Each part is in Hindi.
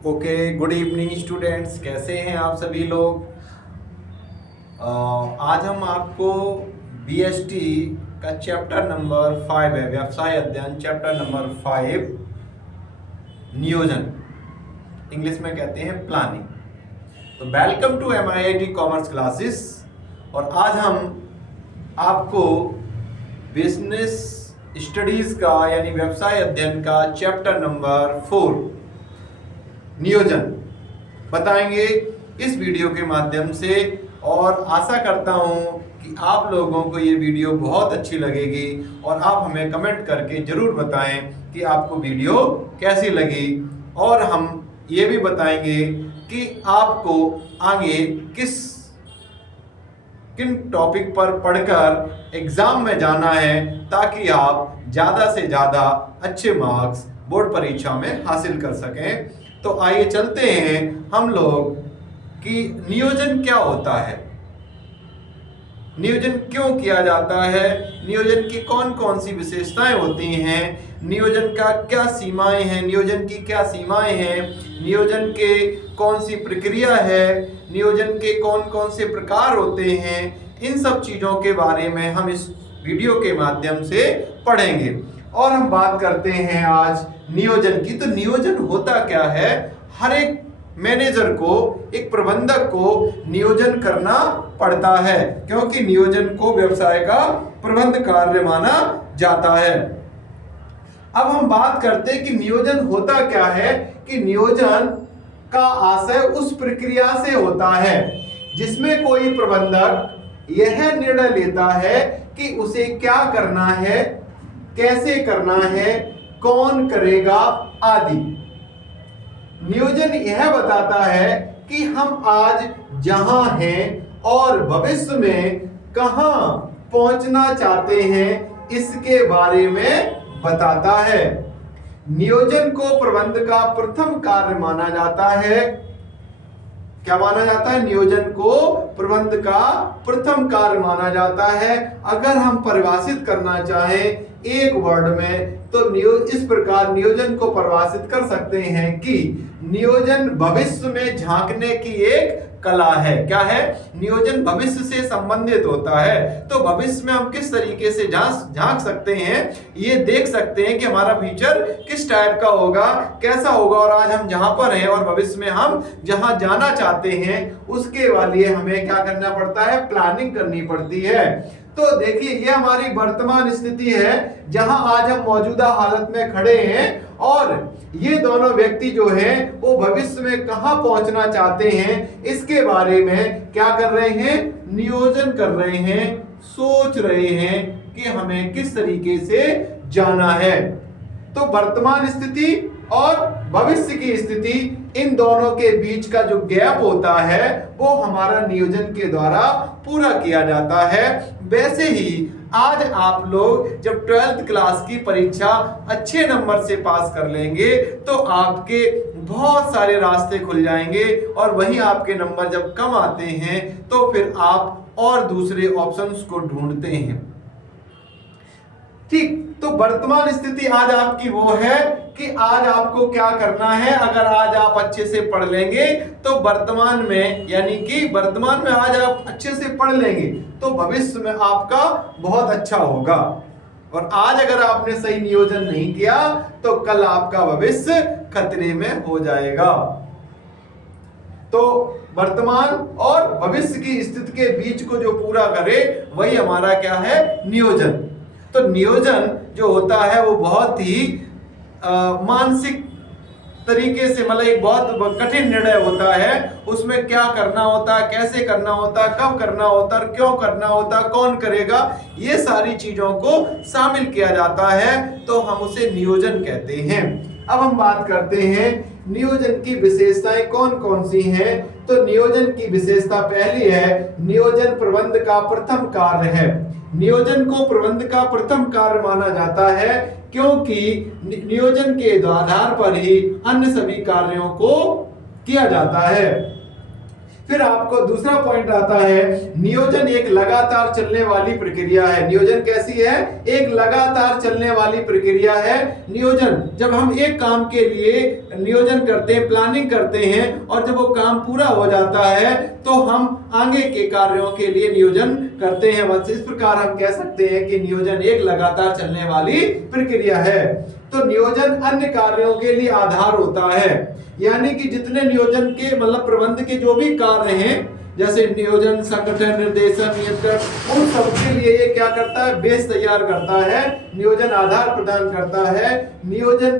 Okay, good evening students. कैसे हैं आप सभी लोग। आज हम आपको बीएसटी का चैप्टर नंबर 5 है, व्यवसाय अध्ययन चैप्टर नंबर 5, नियोजन, इंग्लिश में कहते हैं प्लानिंग। तो welcome to MIIT commerce classes. और आज हम आपको बिजनेस स्टडीज का यानी व्यवसाय अध्ययन का चैप्टर नंबर 4 नियोजन बताएंगे इस वीडियो के माध्यम से। और आशा करता हूं कि आप लोगों को ये वीडियो बहुत अच्छी लगेगी और आप हमें कमेंट करके जरूर बताएं कि आपको वीडियो कैसी लगी। और हम ये भी बताएंगे कि आपको आगे किन टॉपिक पर पढ़कर एग्जाम में जाना है, ताकि आप ज़्यादा से ज़्यादा अच्छे मार्क्स बोर्ड परीक्षा में हासिल कर सकें। तो आइए चलते हैं हम लोग कि नियोजन क्या होता है, नियोजन क्यों किया जाता है, नियोजन की कौन कौन सी विशेषताएं होती हैं, नियोजन का क्या सीमाएं हैं, नियोजन की क्या सीमाएं हैं, नियोजन के कौन सी प्रक्रिया है, नियोजन के कौन कौन से प्रकार होते हैं। इन सब चीज़ों के बारे में हम इस वीडियो के माध्यम से पढ़ेंगे। और हम बात करते हैं आज नियोजन की। तो नियोजन होता क्या है। हर एक मैनेजर को, एक प्रबंधक को नियोजन करना पड़ता है, क्योंकि नियोजन को व्यवसाय का प्रबंध कार्य माना जाता है। अब हम बात करते हैं कि नियोजन होता क्या है। कि नियोजन का आशय उस प्रक्रिया से होता है जिसमें कोई प्रबंधक यह निर्णय लेता है कि उसे क्या करना है, कैसे करना है, कौन करेगा आदि। नियोजन यह बताता है कि हम आज जहां हैं और भविष्य में कहां पहुंचना चाहते हैं, इसके बारे में बताता है। नियोजन को प्रबंध का प्रथम कार्य माना जाता है। क्या माना जाता है? नियोजन को प्रबंध का प्रथम कार्य माना जाता है। अगर हम परिभाषित करना चाहें एक वर्ड में, तो इस प्रकार नियोजन को परिभाषित कर सकते हैं कि नियोजन भविष्य में झांकने की एक कला है। क्या है? नियोजन भविष्य से संबंधित होता है। तो भविष्य में हम किस तरीके से झांक सकते हैं, ये देख सकते हैं कि हमारा फ्यूचर किस टाइप का होगा, कैसा होगा। और आज हम जहां पर हैं और भविष्य में हम जहां जाना चाहते हैं, उसके लिए हमें क्या करना पड़ता है? प्लानिंग करनी पड़ती है। तो देखिए, ये हमारी वर्तमान स्थिति है जहां आज हम मौजूदा हालत में खड़े हैं, और ये दोनों व्यक्ति जो हैं वो भविष्य में कहां पहुंचना चाहते हैं, इसके बारे में क्या कर रहे हैं? नियोजन कर रहे हैं, सोच रहे हैं कि हमें किस तरीके से जाना है। तो वर्तमान स्थिति और भविष्य की स्थिति, इन दोनों के बीच का जो गैप होता है वो हमारा नियोजन के द्वारा पूरा किया जाता है। वैसे ही आज आप लोग जब 12th क्लास की परीक्षा अच्छे नंबर से पास कर लेंगे, तो आपके बहुत सारे रास्ते खुल जाएंगे। और वहीं आपके नंबर जब कम आते हैं तो फिर आप और दूसरे ऑप्शंस को ढूंढते हैं। ठीक, तो वर्तमान स्थिति आज आपकी वो है कि आज आपको क्या करना है। अगर आज आप अच्छे से पढ़ लेंगे तो वर्तमान में, यानी कि वर्तमान में आज आप अच्छे से पढ़ लेंगे तो भविष्य में आपका बहुत अच्छा होगा। और आज अगर आपने सही नियोजन नहीं किया तो कल आपका भविष्य खतरे में हो जाएगा। तो वर्तमान और भविष्य की स्थिति के बीच को जो पूरा करे वही हमारा क्या है? नियोजन। तो नियोजन जो होता है वो बहुत ही मानसिक तरीके से, मतलब एक बहुत कठिन निर्णय होता है। उसमें क्या करना होता है, कैसे करना होता है, कब करना होता है, क्यों करना होता है, कौन करेगा, ये सारी चीजों को शामिल किया जाता है। तो हम उसे नियोजन कहते हैं। अब हम बात करते हैं नियोजन की विशेषताएं कौन कौन सी हैं। तो नियोजन की विशेषता पहली है, नियोजन प्रबंध का प्रथम कार्य है। नियोजन को प्रबंध का प्रथम कार्य माना जाता है, क्योंकि नियोजन के आधार पर ही अन्य सभी कार्यों को किया जाता है। फिर आपको दूसरा पॉइंट आता है, नियोजन एक लगातार चलने वाली प्रक्रिया है। नियोजन कैसी है? एक लगातार चलने वाली प्रक्रिया है। नियोजन, जब हम एक काम के लिए नियोजन करते हैं, प्लानिंग करते हैं, और जब वो काम पूरा हो जाता है तो हम आगे के कार्यों के लिए नियोजन करते हैं। बस इस प्रकार हम कह सकते हैं कि नियोजन एक लगातार चलने वाली प्रक्रिया है। तो नियोजन अन्य कार्यों के लिए आधार होता है, यानी कि जितने नियोजन के मतलब प्रबंध के जो भी कार्य हैं, जैसे नियोजन, संगठन, निर्देशन, नियंत्रण, उन सब के लिए ये क्या करता है? बेस तैयार करता है। नियोजन आधार प्रदान करता है। नियोजन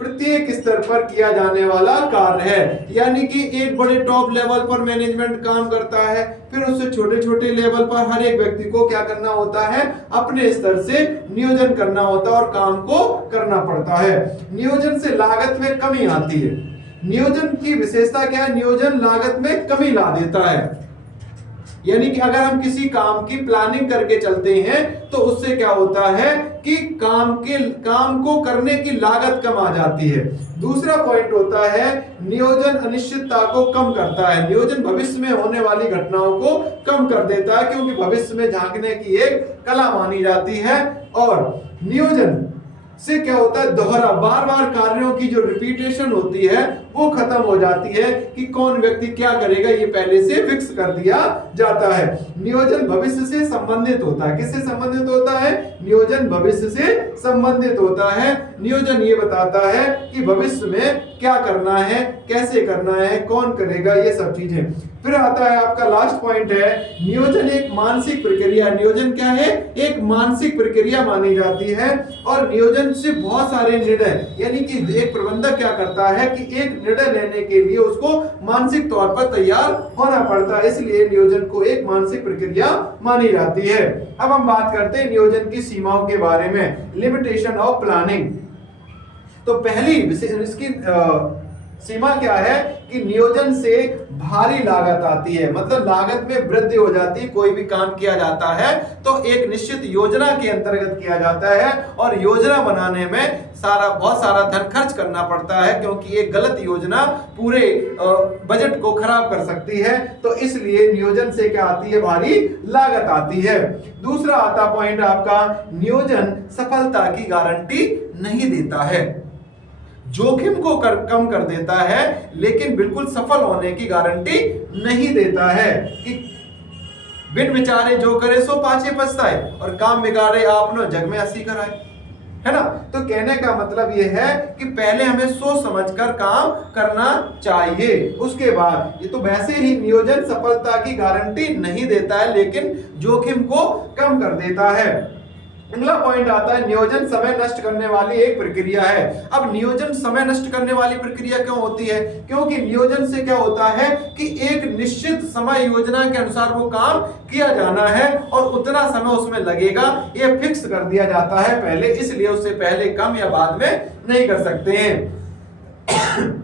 प्रत्येक स्तर पर किया जाने वाला कार्य है, यानी कि एक बड़े टॉप लेवल पर मैनेजमेंट काम करता है, फिर उससे छोटे छोटे लेवल पर हर एक व्यक्ति को क्या करना होता है? अपने स्तर से नियोजन करना होता है और काम को करना पड़ता है। नियोजन से लागत में कमी आती है। नियोजन की विशेषता क्या है? नियोजन लागत में कमी ला देता है, यानी कि अगर हम किसी काम की प्लानिंग करके चलते हैं तो उससे क्या होता है कि काम को करने की लागत कम आ जाती है। दूसरा पॉइंट होता है, नियोजन अनिश्चितता को कम करता है। नियोजन भविष्य में होने वाली घटनाओं को कम कर देता है, क्योंकि भविष्य में झांकने की एक कला मानी जाती है। और नियोजन से क्या होता है? दोहरा, बार बार कार्यों की जो रिपीटेशन होती है वो खत्म हो जाती है कि कौन व्यक्ति क्या करेगा, ये पहले से फिक्स कर दिया जाता है। नियोजन भविष्य से संबंधित होता है। किससे संबंधित होता है? नियोजन भविष्य से संबंधित होता है। नियोजन ये बताता है कि भविष्य में क्या करना है, कैसे करना है, कौन करेगा, ये सब चीजें। फिर आता है आपका लास्ट पॉइंट है, नियोजन एक मानसिक प्रक्रिया। नियोजन क्या है? एक मानसिक प्रक्रिया मानी जाती है। और नियोजन से बहुत सारे निर्णय, यानी कि एक प्रबंधक क्या करता है कि एक निर्णय लेने के लिए उसको मानसिक तौर पर तैयार होना पड़ता है, इसलिए नियोजन को एक मानसिक प्रक्रिया मानी जाती है। अब हम बात करते हैं नियोजन की सीमाओं के बारे में, लिमिटेशन ऑफ प्लानिंग। तो पहली इसकी सीमा क्या है कि नियोजन से भारी लागत आती है, मतलब लागत में वृद्धि हो जाती है। कोई भी काम किया जाता है तो एक निश्चित योजना के अंतर्गत किया जाता है, और योजना बनाने में बहुत सारा धन खर्च करना पड़ता है, क्योंकि एक गलत योजना पूरे बजट को खराब कर सकती है। तो इसलिए नियोजन से क्या आती है? भारी लागत आती है। दूसरा आता पॉइंट आपका, नियोजन सफलता की गारंटी नहीं देता है। जोखिम को कम कर देता है, लेकिन बिल्कुल सफल होने की गारंटी नहीं देता है कि बिन विचारे जो करे सो पाछे पछताए, और काम बिगाड़े आपनो जग में हंसी कराए, है ना। तो कहने का मतलब यह है कि पहले हमें सोच समझकर काम करना चाहिए। उसके बाद ये तो वैसे ही नियोजन सफलता की गारंटी नहीं देता है, लेकिन जोखिम को कम कर देता है। अगला पॉइंट आता है, नियोजन समय नष्ट करने वाली एक प्रक्रिया है। अब नियोजन समय नष्ट करने वाली प्रक्रिया क्यों होती है? क्योंकि नियोजन से क्या होता है कि एक निश्चित समय योजना के अनुसार वो काम किया जाना है और उतना समय उसमें लगेगा, ये फिक्स कर दिया जाता है पहले, इसलिए उससे पहले कम या बाद में नहीं कर सकते हैं।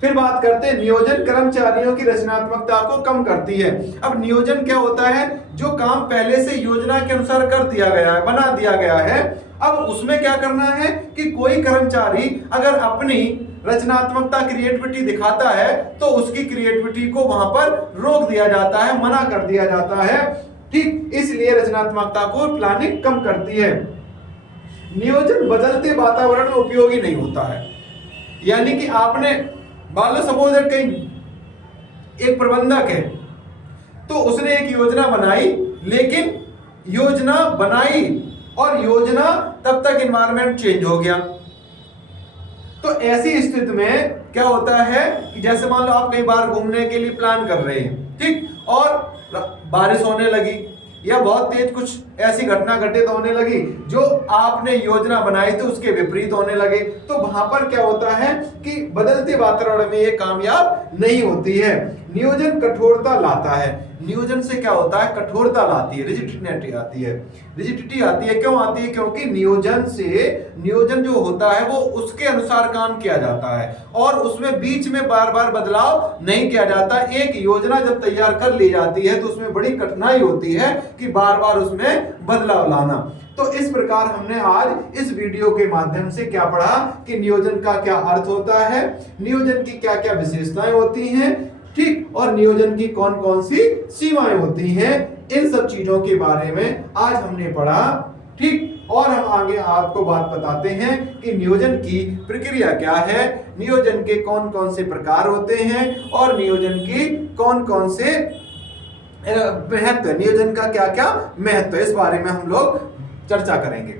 फिर बात करते हैं, नियोजन कर्मचारियों की रचनात्मकता को कम करती है। अब नियोजन क्या होता है? जो काम पहले से योजना के अनुसार कर दिया गया है, बना दिया गया है, अब उसमें क्या करना है कि कोई कर्मचारी अगर अपनी रचनात्मकता, क्रिएटिविटी दिखाता है तो उसकी क्रिएटिविटी को वहां पर रोक दिया जाता है, मना कर दिया जाता है। ठीक, इसलिए रचनात्मकता को प्लानिंग कम करती है। नियोजन बदलते वातावरण में उपयोगी नहीं होता है, यानी कि आपने मान लो सपोज कहीं एक प्रबंधक है तो उसने एक योजना बनाई, लेकिन योजना बनाई और योजना तब तक एनवायरनमेंट चेंज हो गया। तो ऐसी स्थिति में क्या होता है कि जैसे मान लो आप कई बार घूमने के लिए प्लान कर रहे हैं, ठीक, और बारिश होने लगी या बहुत तेज कुछ ऐसी घटना घटित होने लगी जो आपने योजना बनाई थी उसके विपरीत होने लगे, तो वहां पर क्या होता है कि बदलते वातावरण में ये कामयाब नहीं होती है। नियोजन कठोरता लाता है। नियोजन से क्या होता है? कठोरता लाती है, रिजिडिटी आती है। रिजिडिटी आती है, क्यों आती है? क्योंकि नियोजन जो होता है वो उसके अनुसार काम किया जाता है और उसमें बीच में बार बार बदलाव नहीं किया जाता। एक योजना जब तैयार कर ली जाती है तो उसमें बड़ी कठिनाई होती है कि बार बार उसमें बदलाव लाना। तो इस प्रकार हमने आज इस वीडियो के माध्यम से क्या पढ़ा कि नियोजन का क्या अर्थ होता है, नियोजन की क्या क्या विशेषताएं होती हैं, ठीक, और नियोजन की कौन कौन सी सीमाएं होती हैं, इन सब चीजों के बारे में आज हमने पढ़ा। ठीक, और हम आगे आपको बात बताते हैं कि नियोजन की प्रक्रिया क्या है, नियोजन के कौन कौन से प्रकार होते हैं और नियोजन की कौन कौन से महत्व, नियोजन का क्या क्या महत्व, इस बारे में हम लोग चर्चा करेंगे।